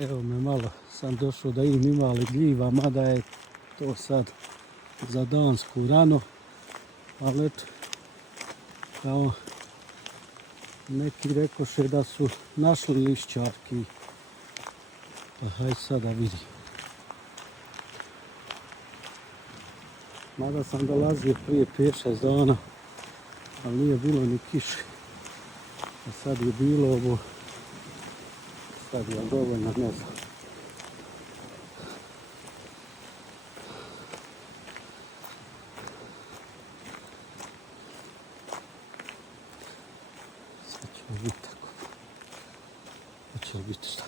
Evo me malo sam došao da ima li gljiva, mada je to sad za dansku rano, ali eto, kao neki rekoše da su našli lišćarki, pa hajde sad da vidim. Mada sam dolazio prije 5-6 dana, ali nije bilo ni kiše. A sad je bilo ovo, sad je dovoljno, ne znam. Sad će biti tako. Hoće li biti šta?